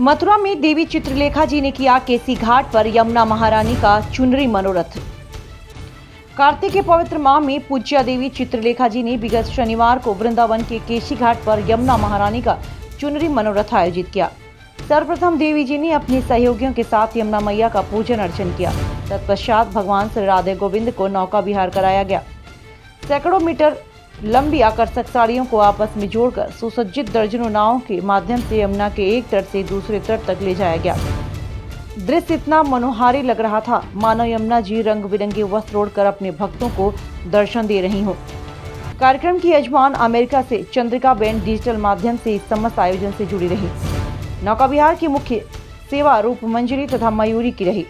मथुरा में देवी चित्रलेखा जी ने किया केसी घाट पर यमुना महारानी का चुनरी मनोरथ। कार्तिक के पवित्र माह में पूज्या देवी चित्रलेखा जी ने विगत शनिवार को वृंदावन के केसी घाट पर यमुना महारानी का चुनरी मनोरथ आयोजित किया। सर्वप्रथम देवी जी ने अपने सहयोगियों के साथ यमुना मैया का पूजन अर्चन किया। तत्पश्चात भगवान श्री राधे गोविंद को नौका विहार कराया गया। सैकड़ों मीटर लंबी आकर्षक साड़ियों को आपस में जोड़कर सुसज्जित दर्जनों नावों के माध्यम से यमुना के एक तट से दूसरे तट तक ले जाया गया। दृश्य इतना मनोहारी लग रहा था मानो यमुना जी रंग बिरंगे वस्त्र ओढ़कर अपने भक्तों को दर्शन दे रही हो। कार्यक्रम की यजमान अमेरिका से चंद्रिका बेन डिजिटल माध्यम से इस समस्त आयोजन से जुड़ी रही। नौका विहार की मुख्य सेवा रूप मंजरी तथा मयूरी की रही।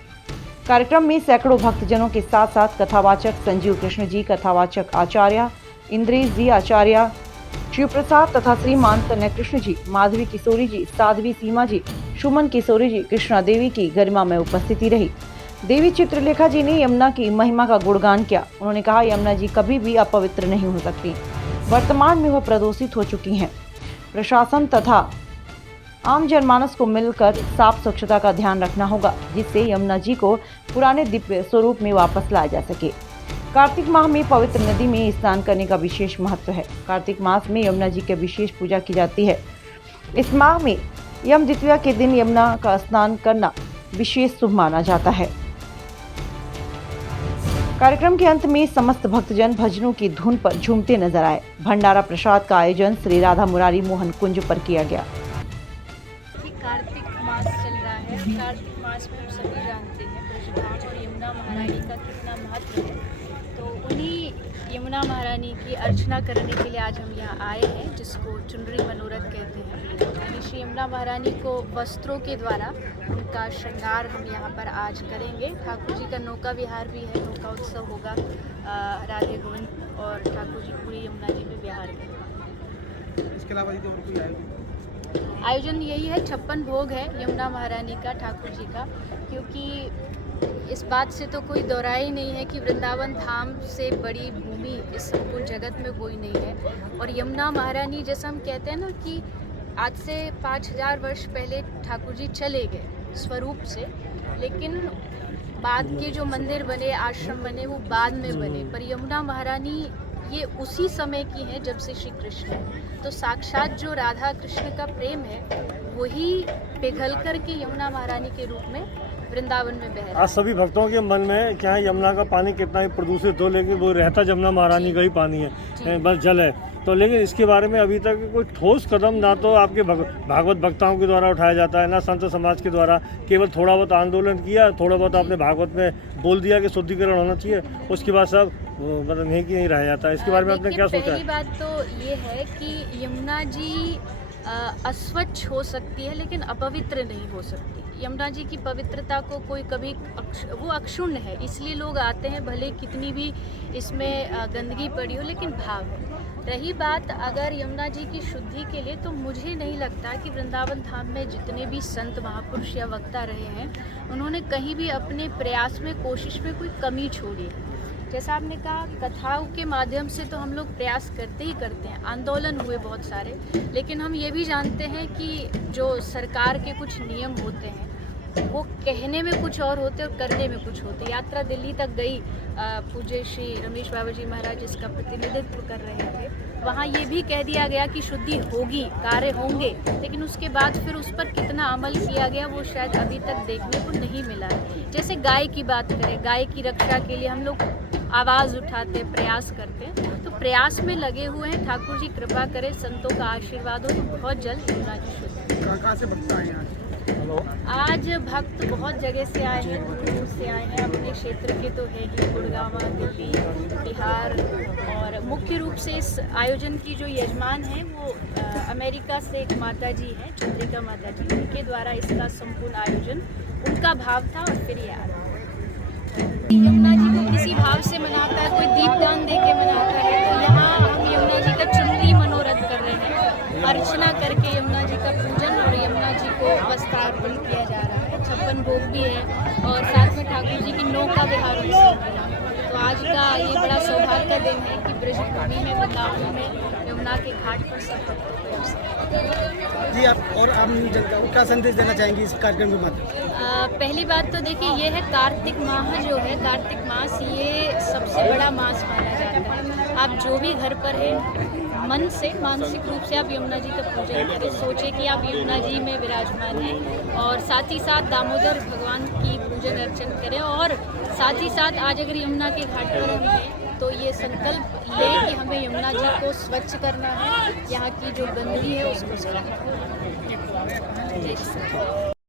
कार्यक्रम में सैकड़ों भक्तजनों के साथ साथ कथावाचक संजीव कृष्ण जी, कथावाचक आचार्य इंद्रेश जी, आचार्य शिव प्रसाद तथा श्रीमान कन्या कृष्ण जी, माधवी किशोरी जी, साध्वी सीमा जी, सुमन किशोरी जी, कृष्णा देवी की गरिमा में उपस्थिति रही। देवी चित्रलेखा जी ने यमुना की महिमा का गुणगान किया। उन्होंने कहा, यमुना जी कभी भी अपवित्र नहीं हो सकती। वर्तमान में वह प्रदूषित हो चुकी हैं। प्रशासन तथा आम जनमानस को मिलकर साफ स्वच्छता का ध्यान रखना होगा, जिससे यमुना जी को पुराने दिव्य स्वरूप में वापस लाया जा सके। कार्तिक माह में पवित्र नदी में स्नान करने का विशेष महत्व है। कार्तिक मास में यमुना जी की विशेष पूजा की जाती है। इस माह में यम द्वितीया के दिन यमुना का स्नान करना विशेष शुभ माना जाता है। कार्यक्रम के अंत में समस्त भक्तजन भजनों की धुन पर झूमते नजर आए। भंडारा प्रसाद का आयोजन श्री राधा मुरारी मोहन कुंज पर किया गया। कार्तिक मास चल रहा है। कार्तिक मास में हम सभी जानते हैं ब्रजधाम और यमुना महारानी का कितना महत्व है। तो उन्हीं यमुना महारानी की अर्चना करने के लिए आज हम यहाँ आए हैं, जिसको चुनरी मनोरथ कहते हैं। यानी श्री यमुना महारानी को वस्त्रों के द्वारा उनका श्रृंगार हम यहाँ पर आज करेंगे। ठाकुर जी का नौका विहार भी है, नौका उत्सव होगा। राधे गोविंद और ठाकुर जी पूरी यमुना जी में विहार करेंगे। इसके अलावा आयोजन यही है, 56 भोग है यमुना महारानी का, ठाकुर जी का। क्योंकि इस बात से तो कोई दोहरा ही नहीं है कि वृंदावन धाम से बड़ी भूमि इस संपूर्ण जगत में कोई नहीं है। और यमुना महारानी, जैसा हम कहते हैं ना कि आज से 5000 वर्ष पहले ठाकुर जी चले गए स्वरूप से, लेकिन बाद के जो मंदिर बने, आश्रम बने, वो बाद में बने। पर यमुना महारानी ये उसी समय की है जब से श्री कृष्ण है। तो साक्षात जो राधा कृष्ण का प्रेम है वही पिघल कर के यमुना महारानी के रूप में वृंदावन में बह रहा है। आज सभी भक्तों के मन में क्या है, यमुना का पानी कितना ही प्रदूषित हो, लेकिन वो रहता यमुना महारानी का ही पानी है, बस जल है। तो लेकिन इसके बारे में अभी तक कोई ठोस कदम ना तो आपके भागवत भक्ताओं के द्वारा उठाया जाता है, ना संत समाज के द्वारा। केवल थोड़ा बहुत आंदोलन किया, थोड़ा बहुत आपने भागवत में बोल दिया कि शुद्धिकरण होना चाहिए, उसके बाद सब मतलब नहीं कि नहीं रह जाता। इसके बारे में आपने क्या सोचा है? पहली बात तो ये है कि यमुना जी अस्वच्छ हो सकती है लेकिन अपवित्र नहीं हो सकती। यमुना जी की पवित्रता को कोई कभी वो अक्षुण्ण है, इसलिए लोग आते हैं, भले कितनी भी इसमें गंदगी पड़ी हो, लेकिन भाव है। रही बात अगर यमुना जी की शुद्धि के लिए, तो मुझे नहीं लगता कि वृंदावन धाम में जितने भी संत महापुरुष या वक्ता रहे हैं, उन्होंने कहीं भी अपने प्रयास में, कोशिश में कोई कमी छोड़ी है। जैसा आपने कहा, कथाओं के माध्यम से तो हम लोग प्रयास करते ही करते हैं, आंदोलन हुए बहुत सारे, लेकिन हम ये भी जानते हैं कि जो सरकार के कुछ नियम होते हैं वो कहने में कुछ और होते और करने में कुछ होते। यात्रा दिल्ली तक गई, पूज्य श्री रमेश बाबा जी महाराज इसका प्रतिनिधित्व कर रहे थे। वहाँ ये भी कह दिया गया कि शुद्धि होगी, कार्य होंगे, लेकिन उसके बाद फिर उस पर कितना अमल किया गया वो शायद अभी तक देखने को नहीं मिला है। जैसे गाय की बात करें, गाय की रक्षा के लिए हम लोग आवाज़ उठाते, प्रयास करते हैं, तो प्रयास में लगे हुए हैं। ठाकुर जी कृपा करें, संतों का आशीर्वाद हो तो बहुत जल्द यमुना जी शुद्ध। कहाँ से भक्त आए हैं आज भक्त बहुत जगह से आए हैं, दूर से आए हैं। अपने क्षेत्र के तो है ही, गुड़गांव, दिल्ली, बिहार, और मुख्य रूप से इस आयोजन की जो यजमान है वो अमेरिका से एक माता जी हैं, चंद्रिका माता जी, उनके द्वारा इसका संपूर्ण आयोजन, उनका भाव था और फिर ये आ रहा है। यमुना जी को किसी भाव से मनाता है, कोई दीपदान दे के मनाता है, तो यहाँ हम यमुना जी का चुनरी मनोरथ कर रहे हैं, अर्चना करके यमुना जी का पूजन और यमुना जी को वस्त्रार्पण किया जा रहा है। 56 भोग भी है और साथ में ठाकुर जी की नौका विहार उत्सव है। तो आज का ये बड़ा सौभाग्य का दिन है कि ब्रज भूमि में, वृंदावन में, यमुना के घाट पर सब भक्तों को अवसर जी आप और आम जनता को क्या संदेश देना चाहेंगे इस कार्यक्रम के माध्यम से? पहली बात तो देखिए ये है कार्तिक माह जो है, कार्तिक मास ये सबसे बड़ा मास माना जाता है। आप जो भी घर पर है मन से मानसिक रूप से आप यमुना जी का पूजन करें, सोचे कि आप यमुना जी में विराजमान हैं और साथ ही साथ दामोदर भगवान की पूजन अर्चन करें और साथ ही साथ आज अगर यमुना के घाट पर हम हैं तो ये संकल्प लें कि हमें यमुना जी को स्वच्छ करना है, यहाँ की जो गंदगी है उसको साफ करना है। जय श्री राम।